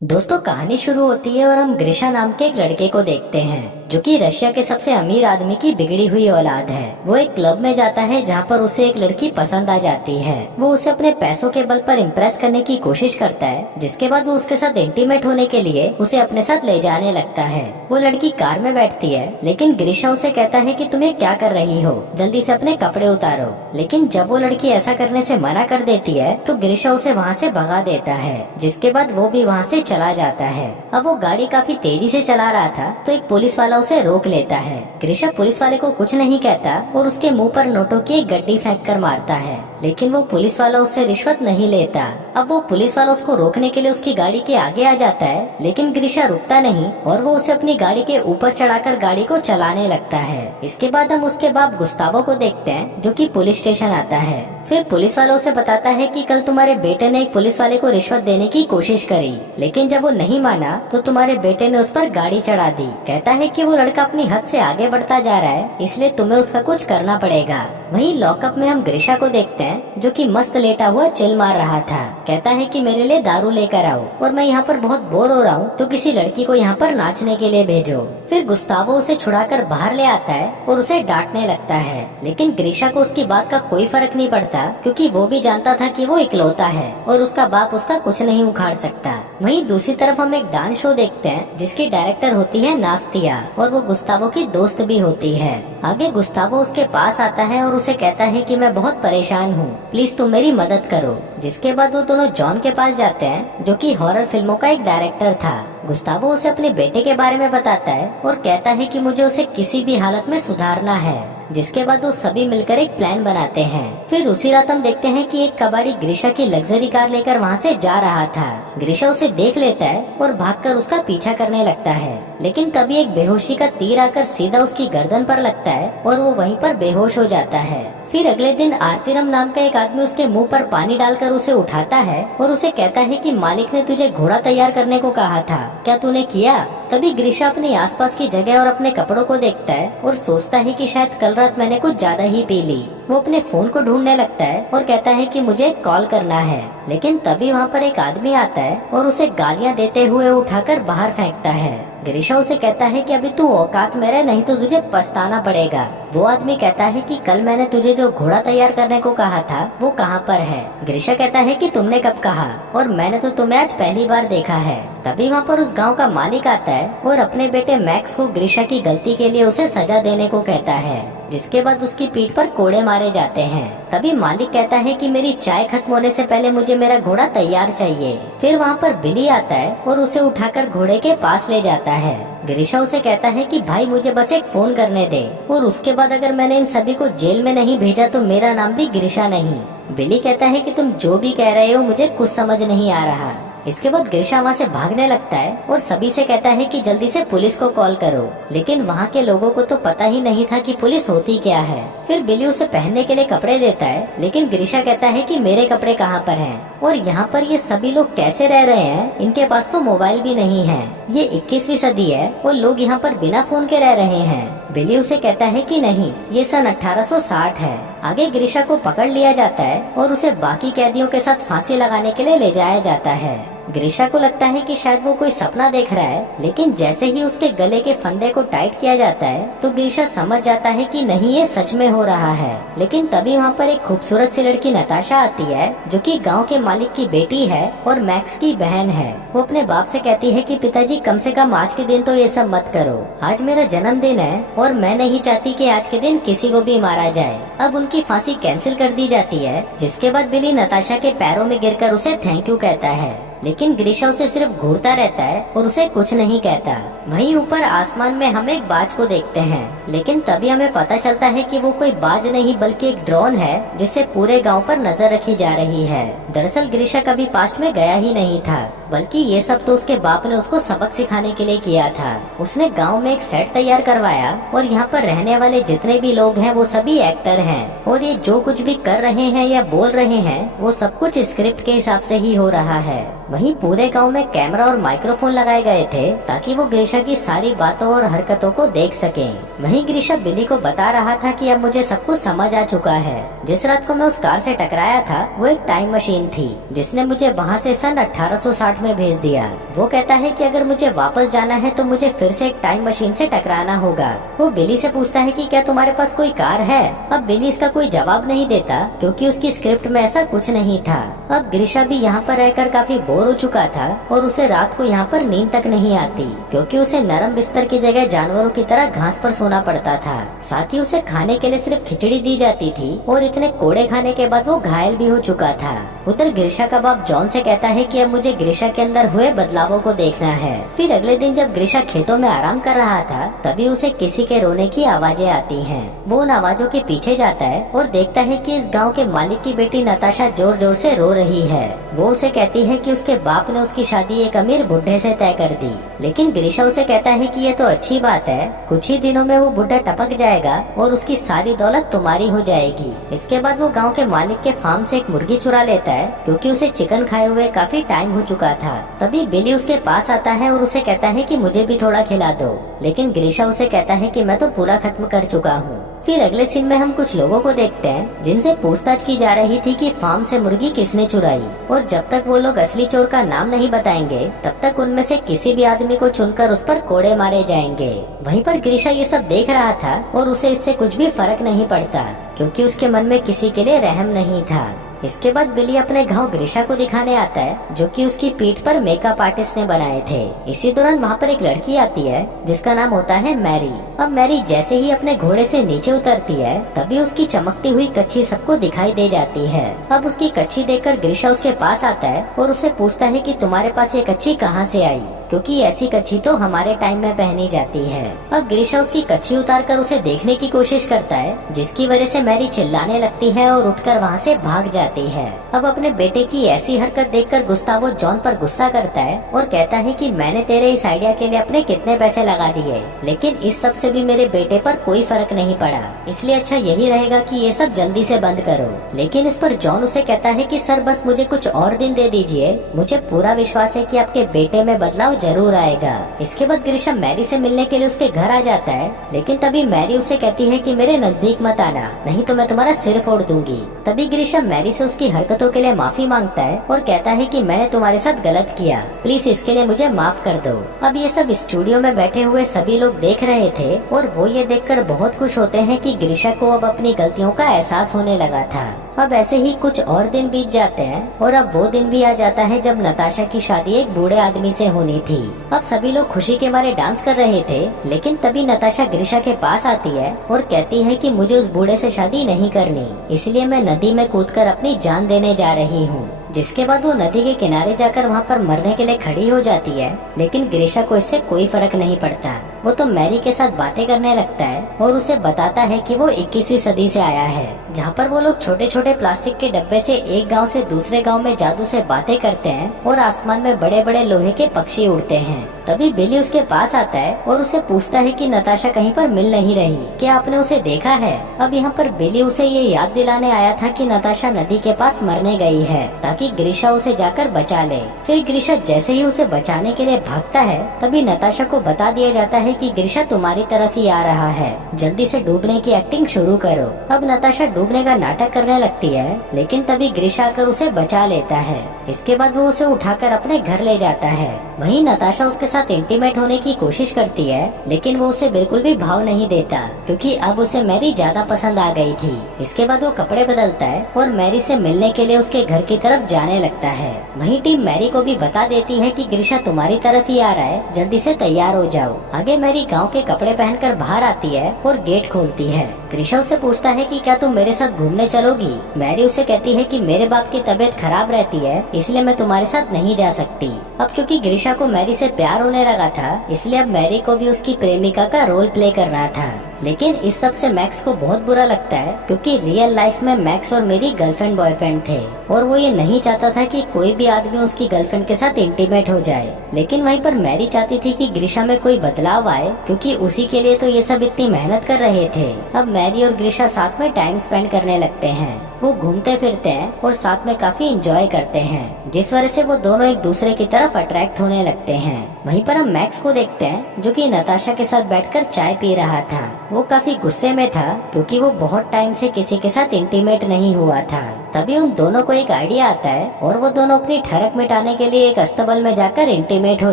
दोस्तों, कहानी शुरू होती है और हम ग्रिशा नाम के एक लड़के को देखते हैं जो कि रशिया के सबसे अमीर आदमी की बिगड़ी हुई औलाद है। वो एक क्लब में जाता है जहाँ पर उसे एक लड़की पसंद आ जाती है। वो उसे अपने पैसों के बल पर इम्प्रेस करने की कोशिश करता है, जिसके बाद वो उसके साथ इंटीमेट होने के लिए उसे अपने साथ ले जाने लगता है। वो लड़की कार में बैठती है, लेकिन ग्रिशा उसे कहता है कि तुम्हें क्या कर रही हो, जल्दी से अपने कपड़े उतारो। लेकिन जब वो लड़की ऐसा करने से मना कर देती है तो ग्रिशा उसे वहाँ से भगा देता है, जिसके बाद वो भी वहाँ से चला जाता है। अब वो गाड़ी काफी तेजी से चला रहा था तो एक पुलिस वाला उसे रोक लेता है। ग्रिशा पुलिस वाले को कुछ नहीं कहता और उसके मुंह पर नोटों की एक गड्डी फेंक कर मारता है, लेकिन वो पुलिस वाला उससे रिश्वत नहीं लेता। अब वो पुलिस वाला उसको रोकने के लिए उसकी गाड़ी के आगे आ जाता है, लेकिन ग्रिशा रुकता नहीं और वो उसे अपनी गाड़ी के ऊपर चढ़ाकर गाड़ी को चलाने लगता है। इसके बाद हम उसके बाप गुस्तावो को देखते हैं, जो कि पुलिस स्टेशन आता है। फिर पुलिस वाला उसे बताता है कि कल तुम्हारे बेटे ने एक पुलिस वाले को रिश्वत देने की कोशिश करी, लेकिन जब वो नहीं माना तो तुम्हारे बेटे ने उस पर गाड़ी चढ़ा दी। कहता है कि वो लड़का अपनी हद से आगे बढ़ता जा रहा है, इसलिए तुम्हें उसका कुछ करना पड़ेगा। वहीं लॉकअप में हम ग्रिशा को देखते हैं, जो कि मस्त लेटा हुआ चिल मार रहा था। कहता है कि मेरे लिए दारू लेकर आओ और मैं यहाँ पर बहुत बोर हो रहा हूँ, तो किसी लड़की को यहाँ पर नाचने के लिए भेजो। फिर गुस्तावो उसे छुड़ाकर बाहर ले आता है और उसे डांटने लगता है, लेकिन ग्रिशा को उसकी बात का कोई फर्क नहीं पड़ता, क्योंकि वो भी जानता था कि वो इकलौता है और उसका बाप उसका कुछ नहीं उखाड़ सकता। वहीं दूसरी तरफ हम एक डांस शो देखते हैं, जिसकी डायरेक्टर होती है नास्तिया और वो गुस्तावो की दोस्त भी होती है। आगे गुस्तावो उसके पास आता है और उसे कहता है कि मैं बहुत परेशान हूँ, प्लीज तुम मेरी मदद करो। जिसके बाद वो दोनों जॉन के पास जाते हैं, जो कि हॉरर फिल्मों का एक डायरेक्टर था। गुस्तावो उसे अपने बेटे के बारे में बताता है और कहता है कि मुझे उसे किसी भी हालत में सुधारना है। जिसके बाद वो सभी मिलकर एक प्लान बनाते हैं। फिर उसी रात हम देखते हैं कि एक कबाड़ी ग्रिशा की लग्जरी कार लेकर वहाँ से जा रहा था। ग्रिशा उसे देख लेता है और भागकर उसका पीछा करने लगता है, लेकिन तभी एक बेहोशी का तीर आकर सीधा उसकी गर्दन पर लगता है और वो वहीं पर बेहोश हो जाता है। फिर अगले दिन आरतीरम नाम का एक आदमी उसके मुंह पर पानी डालकर उसे उठाता है और उसे कहता है कि मालिक ने तुझे घोड़ा तैयार करने को कहा था, क्या तूने किया? तभी ग्रिशा अपने आसपास की जगह और अपने कपड़ों को देखता है और सोचता है कि शायद कल रात मैंने कुछ ज्यादा ही पी ली। वो अपने फोन को ढूंढने लगता है और कहता है कि मुझे कॉल करना है, लेकिन तभी वहाँ पर एक आदमी आता है और उसे गालियाँ देते हुए उठाकर बाहर फेंकता है। ग्रिशा उसे कहता है कि अभी तू औकात में रह, नहीं तो तुझे पछताना पड़ेगा। वो आदमी कहता है कि कल मैंने तुझे जो घोड़ा तैयार करने को कहा था वो कहाँ पर है? ग्रिशा कहता है कि तुमने कब कहा, और मैंने तो तुम्हें आज पहली बार देखा है। तभी वहाँ पर उस गांव का मालिक आता है और अपने बेटे मैक्स को ग्रिशा की गलती के लिए उसे सजा देने को कहता है। जिसके बाद उसकी पीठ पर कोड़े मारे जाते हैं। तभी मालिक कहता है कि मेरी चाय खत्म होने से पहले मुझे मेरा घोड़ा तैयार चाहिए। फिर वहाँ पर बिली आता है और उसे उठाकर घोड़े के पास ले जाता है। ग्रिशा उसे कहता है कि भाई मुझे बस एक फोन करने दे, और उसके बाद अगर मैंने इन सभी को जेल में नहीं भेजा तो मेरा नाम भी ग्रिशा नहीं। बिली कहता है कि तुम जो भी कह रहे हो मुझे कुछ समझ नहीं आ रहा। इसके बाद ग्रिशा वहाँ से भागने लगता है और सभी से कहता है कि जल्दी से पुलिस को कॉल करो, लेकिन वहाँ के लोगों को तो पता ही नहीं था कि पुलिस होती क्या है। फिर बिली उसे पहनने के लिए कपड़े देता है, लेकिन ग्रिशा कहता है कि मेरे कपड़े कहाँ पर हैं और यहाँ पर ये सभी लोग कैसे रह रहे हैं, इनके पास तो मोबाइल भी नहीं है, ये 21वीं सदी है और लोग यहाँ पर बिना फोन के रह रहे हैं। बिली उसे कहता है कि नहीं, ये सन 1860 है। आगे ग्रिशा को पकड़ लिया जाता है और उसे बाकी कैदियों के साथ फांसी लगाने के लिए ले जाया जाता है। ग्रिशा को लगता है कि शायद वो कोई सपना देख रहा है, लेकिन जैसे ही उसके गले के फंदे को टाइट किया जाता है तो ग्रिशा समझ जाता है कि नहीं, ये सच में हो रहा है। लेकिन तभी वहाँ पर एक खूबसूरत सी लड़की नताशा आती है, जो कि गांव के मालिक की बेटी है और मैक्स की बहन है। वो अपने बाप से कहती है कि पिताजी कम से कम आज के दिन तो ये सब मत करो, आज मेरा जन्मदिन है और मैं नहीं चाहती कि आज के दिन किसी को भी मारा जाए। अब उनकी फांसी कैंसिल कर दी जाती है। जिसके बाद बिली नताशा के पैरों में गिरकर उसे थैंक यू कहता है, लेकिन ग्रिशा उसे सिर्फ घूरता रहता है और उसे कुछ नहीं कहता। वहीं ऊपर आसमान में हम एक बाज को देखते हैं, लेकिन तभी हमें पता चलता है कि वो कोई बाज नहीं बल्कि एक ड्रोन है, जिससे पूरे गांव पर नजर रखी जा रही है। दरअसल ग्रिशा कभी पास्ट में गया ही नहीं था, बल्कि ये सब तो उसके बाप ने उसको सबक सिखाने के लिए किया था। उसने गांव में एक सेट तैयार करवाया और यहाँ पर रहने वाले जितने भी लोग हैं वो सभी एक्टर हैं, और ये जो कुछ भी कर रहे हैं या बोल रहे हैं वो सब कुछ स्क्रिप्ट के हिसाब से ही हो रहा है। वहीं पूरे गांव में कैमरा और माइक्रोफोन लगाए गए थे ताकि वो ग्रिशा की सारी बातों और हरकतों को देख सकें। वहीं वहीं ग्रीशा बिली को बता रहा था कि अब मुझे सब कुछ समझ आ चुका है। जिस रात को मैं उस कार से टकराया था वो एक टाइम मशीन थी जिसने मुझे वहाँ से सन 1860 में भेज दिया। वो कहता है कि अगर मुझे वापस जाना है तो मुझे फिर से एक टाइम मशीन से टकराना होगा। वो बिली से पूछता है कि क्या तुम्हारे पास कोई कार है। अब बिली इसका कोई जवाब नहीं देता क्योंकि उसकी स्क्रिप्ट में ऐसा कुछ नहीं था। अब ग्रीशा भी यहाँ पर रहकर काफी बोर हो चुका था और उसे रात को यहाँ पर नींद तक नहीं आती क्योंकि उसे नरम बिस्तर की जगह जानवरों की तरह घास पर सोना पड़ता था। साथ ही उसे खाने के लिए सिर्फ खिचड़ी दी जाती थी और इतने कोड़े खाने के बाद वो घायल भी हो चुका था। उधर ग्रीशा का बाप जॉन से कहता है कि अब मुझे ग्रीशा के अंदर हुए बदलावों को देखना है। फिर अगले दिन जब ग्रीशा खेतों में आराम कर रहा था तभी उसे किसी के रोने की आवाजें आती हैं। वो उन आवाजों के पीछे जाता है और देखता है कि इस गांव के मालिक की बेटी नताशा जोर जोर से रो रही है। वो उसे कहती है कि उसके बाप ने उसकी शादी एक अमीर बुढ़े से तय कर दी। लेकिन ग्रीशा उसे कहता है कि ये तो अच्छी बात है, कुछ ही दिनों में वो बुढ़ा टपक जाएगा और उसकी सारी दौलत तुम्हारी हो जाएगी। इसके बाद वो गांव के मालिक के फार्म से एक मुर्गी चुरा लेता है क्योंकि उसे चिकन खाए हुए काफी टाइम हो चुका था। तभी बिली उसके पास आता है और उसे कहता है कि मुझे भी थोड़ा खिला दो। लेकिन ग्रीशा उसे कहता है कि मैं तो पूरा खत्म कर चुका हूँ। फिर अगले सीन में हम कुछ लोगों को देखते हैं जिनसे पूछताछ की जा रही थी कि फार्म से मुर्गी किसने चुराई, और जब तक वो लोग असली चोर का नाम नहीं बताएंगे तब तक उनमें से किसी भी आदमी को चुनकर उस पर कोड़े मारे जाएंगे। वहीं पर ग्रीशा ये सब देख रहा था और उसे इससे कुछ भी फर्क नहीं पड़ता क्योंकि उसके मन में किसी के लिए रहम नहीं था। इसके बाद बिली अपने घाव ग्रीशा को दिखाने आता है जो कि उसकी पीठ पर मेकअप आर्टिस्ट ने बनाए थे। इसी दौरान वहाँ पर एक लड़की आती है जिसका नाम होता है मैरी। अब मैरी जैसे ही अपने घोड़े से नीचे उतरती है तभी उसकी चमकती हुई कच्छी सबको दिखाई दे जाती है। अब उसकी कच्छी देखकर ग्रीशा उसके पास आता है और उसे पूछता है कि तुम्हारे पास ये कच्छी कहाँ से आई, क्योंकि ऐसी कच्छी तो हमारे टाइम में पहनी जाती है। अब ग्रीशा उसकी कच्छी उतारकर उसे देखने की कोशिश करता है जिसकी वजह से मैरी चिल्लाने लगती है और उठकर वहाँ से भाग जाती है। अब अपने बेटे की ऐसी हरकत देखकर गुस्तावो जॉन पर गुस्सा करता है और कहता है कि मैंने तेरे इस आइडिया के लिए अपने कितने पैसे लगा दिए, लेकिन इस सब से भी मेरे बेटे पर कोई फर्क नहीं पड़ा, इसलिए अच्छा यही रहेगा कि ये सब जल्दी से बंद करो। लेकिन इस पर जॉन उसे कहता है कि सर बस मुझे कुछ और दिन दे दीजिए, मुझे पूरा विश्वास है कि आपके बेटे में बदलाव जरूर आएगा। इसके बाद ग्रीशा मैरी से मिलने के लिए उसके घर आ जाता है, लेकिन तभी मैरी उसे कहती है कि मेरे नजदीक मत आना, नहीं तो मैं तुम्हारा सिर फोड़ दूंगी। तभी ग्रीशा मैरी से उसकी हरकतों के लिए माफी मांगता है और कहता है कि मैंने तुम्हारे साथ गलत किया, प्लीज इसके लिए मुझे माफ कर दो। अब ये सब स्टूडियो में बैठे हुए सभी लोग देख रहे थे और वो ये देखकर बहुत खुश होते हैं कि ग्रीशा को अब अपनी गलतियों का एहसास होने लगा था। अब ऐसे ही कुछ और दिन बीत जाते हैं और अब वो दिन भी आ जाता है जब नताशा की शादी एक बूढ़े आदमी से होनी थी। अब सभी लोग खुशी के मारे डांस कर रहे थे, लेकिन तभी नताशा ग्रीशा के पास आती है और कहती है कि मुझे उस बूढ़े से शादी नहीं करनी, इसलिए मैं नदी में कूदकर अपनी जान देने जा रही हूँ। जिसके बाद वो नदी के किनारे जाकर वहाँ पर मरने के लिए खड़ी हो जाती है, लेकिन ग्रीशा को इससे कोई फर्क नहीं पड़ता। वो तो मैरी के साथ बातें करने लगता है और उसे बताता है कि वो 21वीं सदी से आया है, जहाँ पर वो लोग छोटे छोटे प्लास्टिक के डब्बे से एक गांव से दूसरे गांव में जादू से बातें करते हैं और आसमान में बड़े बड़े लोहे के पक्षी उड़ते हैं। तभी बिली उसके पास आता है और उसे पूछता है कि नताशा कहीं पर मिल नहीं रही, क्या आपने उसे देखा है। अब यहाँ पर बिली उसे ये याद दिलाने आया था कि नताशा नदी के पास मरने गई है ताकि ग्रीशा उसे जाकर बचा ले। फिर ग्रीशा जैसे ही उसे बचाने के लिए भागता है तभी नताशा को बता दिया जाता है कि ग्रीशा तुम्हारी तरफ ही आ रहा है, जल्दी से डूबने की एक्टिंग शुरू करो। अब नताशा डूबने का नाटक करने लगती है, लेकिन तभी ग्रीशा आकर उसे बचा लेता है। इसके बाद वो उसे उठाकर अपने घर ले जाता है। वहीं नताशा उसके साथ इंटीमेट होने की कोशिश करती है, लेकिन वो उसे बिल्कुल भी भाव नहीं देता क्योंकि अब उसे मैरी ज्यादा पसंद आ गई थी। इसके बाद वो कपड़े बदलता है और मैरी से मिलने के लिए उसके घर की तरफ जाने लगता है। वहीं टीम मैरी को भी बता देती है कि ग्रीशा तुम्हारी तरफ ही आ रहा है, जल्दी से तैयार हो जाओ। आगे मैरी गांव के कपड़े पहनकर बाहर आती है और गेट खोलती है। ग्रीशा उससे पूछता है कि क्या तुम मेरे साथ घूमने चलोगी। मैरी उसे कहती है कि मेरे बाप की तबीयत खराब रहती है, इसलिए मैं तुम्हारे साथ नहीं जा सकती। अब क्योंकि ग्रीशा को मैरी से प्यार होने लगा था, इसलिए अब मैरी को भी उसकी प्रेमिका का रोल प्ले करना था। लेकिन इस सब से मैक्स को बहुत बुरा लगता है क्योंकि रियल लाइफ में मैक्स और मेरी गर्लफ्रेंड बॉयफ्रेंड थे और वो ये नहीं चाहता था कि कोई भी आदमी उसकी गर्लफ्रेंड के साथ इंटीमेट हो जाए। लेकिन वहीं पर मैरी चाहती थी कि ग्रीशा में कोई बदलाव आए क्योंकि उसी के लिए तो ये सब इतनी मेहनत कर रहे थे। अब मैरी और ग्रीशा साथ में टाइम स्पेंड करने लगते हैं। वो घूमते फिरते हैं और साथ में काफी इंजॉय करते हैं, जिस वजह से वो दोनों एक दूसरे की तरफ अट्रैक्ट होने लगते हैं। वहीं पर हम मैक्स को देखते हैं जो कि नताशा के साथ बैठकर चाय पी रहा था। वो काफी गुस्से में था क्योंकि वो बहुत टाइम से किसी के साथ इंटीमेट नहीं हुआ था। तभी उन दोनों को एक आइडिया आता है और वो दोनों अपनी ठरक मिटाने के लिए एक अस्तबल में जाकर इंटीमेट हो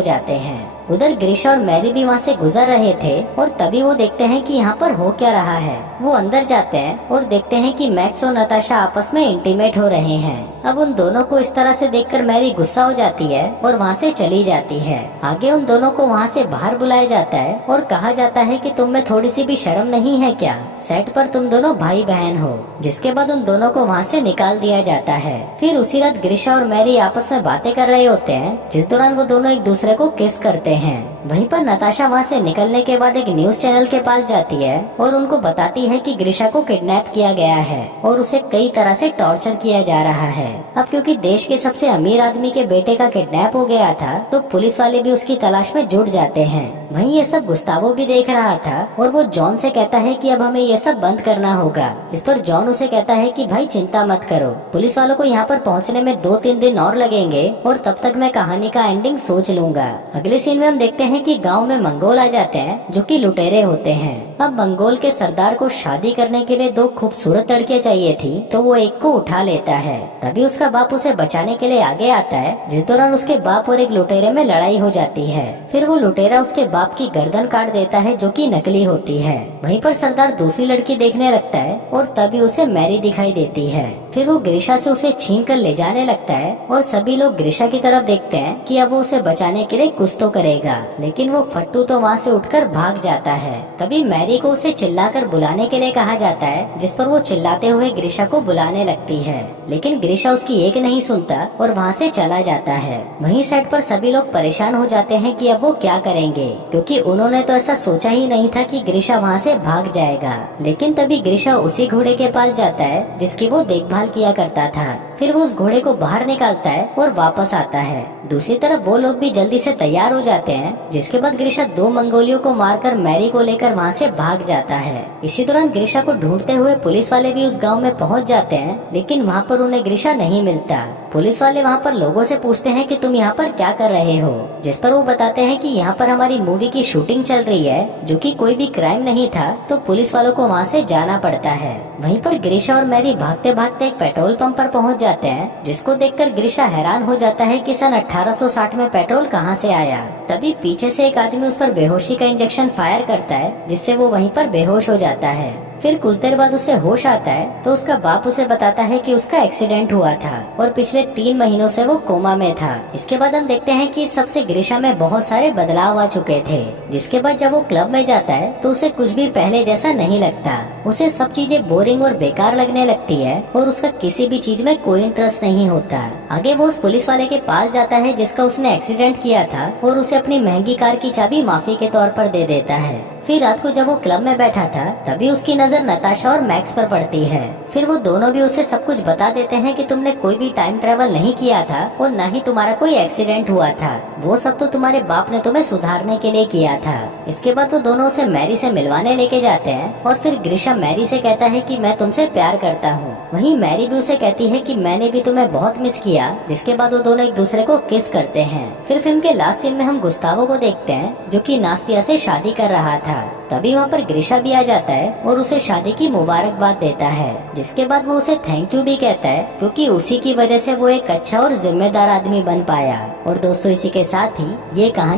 जाते हैं। उधर ग्रीशा और मैरी भी वहाँ से गुजर रहे थे और तभी वो देखते हैं कि यहाँ पर हो क्या रहा है। वो अंदर जाते हैं और देखते हैं कि मैक्स और नताशा आपस में इंटीमेट हो रहे हैं। अब उन दोनों को इस तरह से देखकर मैरी गुस्सा हो जाती है और वहाँ से चली जाती है। आगे उन दोनों को वहाँ से बाहर बुलाया जाता है और कहा जाता है कि तुम में थोड़ी सी भी शर्म नहीं है क्या? सेट पर तुम दोनों भाई बहन हो। जिसके बाद उन दोनों को वहाँ से निकाल दिया जाता है। फिर उसी रात ग्रीशा और मैरी आपस में बातें कर रहे होते हैं, जिस दौरान वो दोनों एक दूसरे को किस करते हैं। वहीं पर नताशा वहाँ से निकलने के बाद एक न्यूज चैनल के पास जाती है और उनको बताती है कि ग्रीशा को किडनैप किया गया है और उसे कई तरह से टॉर्चर किया जा रहा है। अब क्योंकि देश के सबसे अमीर आदमी के बेटे का किडनैप हो गया था, तो पुलिस वाले भी उसकी तलाश में जुट जाते हैं। वहीं ये सब गुस्तावो भी देख रहा था और वो जॉन से कहता है कि अब हमें ये सब बंद करना होगा। इस पर जॉन उसे कहता है कि भाई चिंता मत करो, पुलिस वालों को यहाँ पर पहुँचने में 2-3 दिन और लगेंगे और तब तक मैं कहानी का एंडिंग सोच लूंगा। अगले सीन में हम देखते हैं कि गांव में मंगोल आ जाते हैं जो कि लुटेरे होते हैं। अब मंगोल के सरदार को शादी करने के लिए 2 खूबसूरत लड़कियां चाहिए थी, तो वो एक को उठा लेता है। तभी उसका बाप उसे बचाने के लिए आगे आता है, जिस दौरान उसके बाप और एक लुटेरे में लड़ाई हो जाती है। फिर वो लुटेरा उसके बाप की गर्दन काट देता है जो कि नकली होती है। वहीं पर सरदार दूसरी लड़की देखने लगता है और तभी उसे मैरी दिखाई देती है। फिर वो ग्रीशा से उसे छीन कर ले जाने लगता है और सभी लोग ग्रीशा की तरफ देखते हैं कि अब वो उसे बचाने के लिए कुछ तो करेगा, लेकिन वो फट्टू तो वहाँ से उठकर भाग जाता है। तभी मैरी को उसे चिल्लाकर बुलाने के लिए कहा जाता है, जिस पर वो चिल्लाते हुए ग्रीशा को बुलाने लगती है, लेकिन ग्रीशा उसकी एक नहीं सुनता और वहाँ से चला जाता है। वहीं सेट पर सभी लोग परेशान हो जाते हैं कि अब वो क्या करेंगे, क्योंकि उन्होंने तो ऐसा सोचा ही नहीं था कि ग्रीशा वहाँ से भाग जाएगा। लेकिन तभी ग्रीशा उसी घोड़े के पास जाता है जिसकी वो देखभाल किया करता था। फिर वो उस घोड़े को बाहर निकालता है और वापस आता है। दूसरी तरफ वो लोग भी जल्दी से तैयार हो जाते हैं, जिसके बाद ग्रीशा 2 मंगोलियों को मारकर मैरी को लेकर वहाँ से भाग जाता है। इसी दौरान ग्रीशा को ढूंढते हुए पुलिस वाले भी उस गांव में पहुँच जाते हैं, लेकिन वहाँ पर उन्हें ग्रीशा नहीं मिलता। पुलिस वाले वहाँ पर लोगों से पूछते हैं कि तुम यहाँ पर क्या कर रहे हो, जिस पर वो बताते हैं कि यहाँ पर हमारी मूवी की शूटिंग चल रही है, जो कि कोई भी क्राइम नहीं था, तो पुलिस वालों को वहाँ से जाना पड़ता है। वहीं पर ग्रीशा और मैरी भागते भागते एक पेट्रोल पंप पर पहुँच जाते हैं, जिसको देखकर ग्रीशा हैरान हो जाता है कि सन 1860 में पेट्रोल कहाँ से आया। तभी पीछे से एक आदमी उस पर बेहोशी का इंजेक्शन फायर करता है, जिससे वो वहीं पर बेहोश हो जाता है। फिर कुछ देर बाद उसे होश आता है तो उसका बाप उसे बताता है कि उसका एक्सीडेंट हुआ था और पिछले 3 महीनों से वो कोमा में था। इसके बाद हम देखते हैं कि सबसे ग्रीशा में बहुत सारे बदलाव आ चुके थे। जिसके बाद जब वो क्लब में जाता है तो उसे कुछ भी पहले जैसा नहीं लगता। उसे सब चीजें बोरिंग और बेकार लगने लगती है और उसका किसी भी चीज में कोई इंटरेस्ट नहीं होता। आगे वो उस पुलिस वाले के पास जाता है जिसका उसने एक्सीडेंट किया था और उसे अपनी महंगी कार की चाबी माफी के तौर पर दे देता है। फिर रात को जब वो क्लब में बैठा था तभी उसकी नजर नताशा और मैक्स पर पड़ती है। फिर वो दोनों भी उसे सब कुछ बता देते हैं कि तुमने कोई भी टाइम ट्रेवल नहीं किया था और न ही तुम्हारा कोई एक्सीडेंट हुआ था, वो सब तो तुम्हारे बाप ने तुम्हें सुधारने के लिए किया था। इसके बाद वो दोनों उसे मैरी से मिलवाने लेके जाते हैं और फिर ग्रीशा मैरी से कहता है कि मैं तुमसे प्यार करता हूँ। वहीं मैरी भी उसे कहती है कि मैंने भी तुम्हें बहुत मिस किया। जिसके बाद वो दोनों एक दूसरे को किस करते हैं। फिर फिल्म के लास्ट सीन में हम गुस्तावो को देखते हैं जो कि नास्तिया से शादी कर रहा था। तभी वहाँ पर ग्रीशा भी आ जाता है और उसे शादी की मुबारकबाद देता है, जिसके बाद वो उसे थैंक यू भी कहता है, क्योंकि उसी की वजह से वो एक अच्छा और जिम्मेदार आदमी बन पाया। और दोस्तों इसी के साथ ही ये कहानी